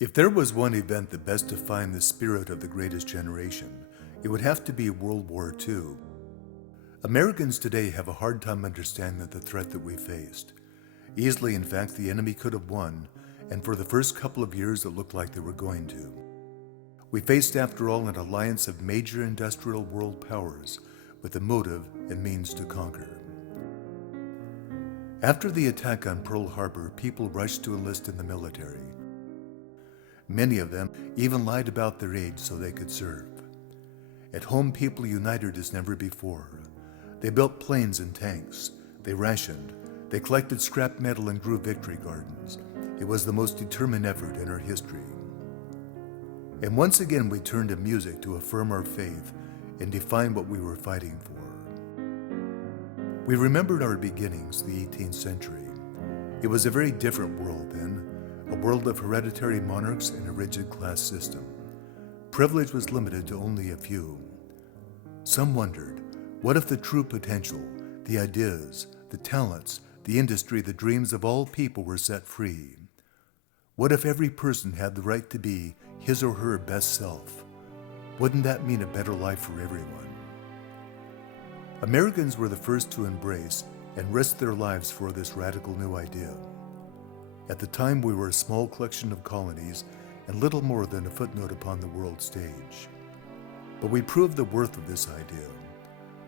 If there was one event that best defined the spirit of the greatest generation, it would have to be World War II. Americans today have a hard time understanding the threat that we faced. Easily, in fact, the enemy could have won, and for the first couple of years it looked like they were going to. We faced, after all, an alliance of major industrial world powers with a motive and means to conquer. After the attack on Pearl Harbor, people rushed to enlist in the military. Many of them even lied about their age so they could serve. At home, people united as never before. They built planes and tanks. They rationed. They collected scrap metal and grew victory gardens. It was the most determined effort in our history. And once again, we turned to music to affirm our faith and define what we were fighting for. We remembered our beginnings, the 18th century. It was a very different world then, a world of hereditary monarchs and a rigid class system. Privilege was limited to only a few. Some wondered, what if the true potential, the ideas, the talents, the industry, the dreams of all people were set free? What if every person had the right to be his or her best self? Wouldn't that mean a better life for everyone? Americans were the first to embrace and risk their lives for this radical new idea. At the time, we were a small collection of colonies and little more than a footnote upon the world stage. But we proved the worth of this idea.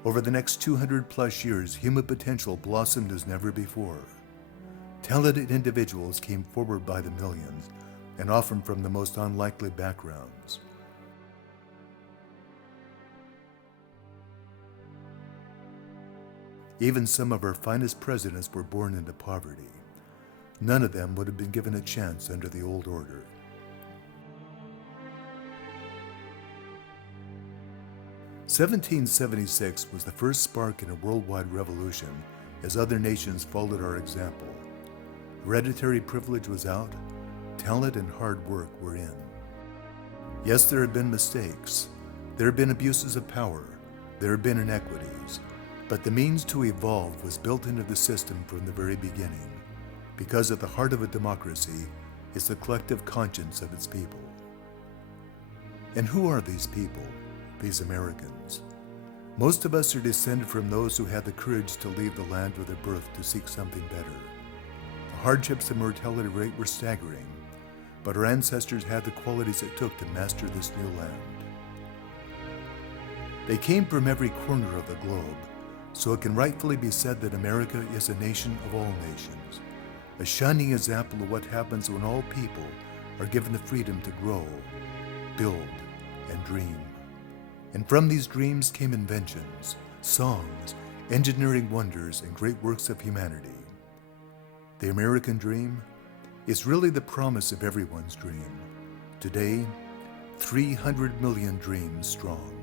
Over the next 200 plus years, human potential blossomed as never before. Talented individuals came forward by the millions, and often from the most unlikely backgrounds. Even some of our finest presidents were born into poverty. None of them would have been given a chance under the old order. "1776 was the first spark in a worldwide revolution as other nations followed our example. Hereditary privilege was out, talent and hard work were in. Yes, there have been mistakes. There have been abuses of power. There have been inequities. But the means to evolve was built into the system from the very beginning, because at the heart of a democracy is the collective conscience of its people." And who are these people, these Americans? Most of us are descended from those who had the courage to leave the land of their birth to seek something better. The hardships and mortality rate were staggering, but our ancestors had the qualities it took to master this new land. They came from every corner of the globe, so it can rightfully be said that America is a nation of all nations, a shining example of what happens when all people are given the freedom to grow, build, and dream. And from these dreams came inventions, songs, engineering wonders, and great works of humanity. The American dream is really the promise of everyone's dream. Today, 300 million dreams strong.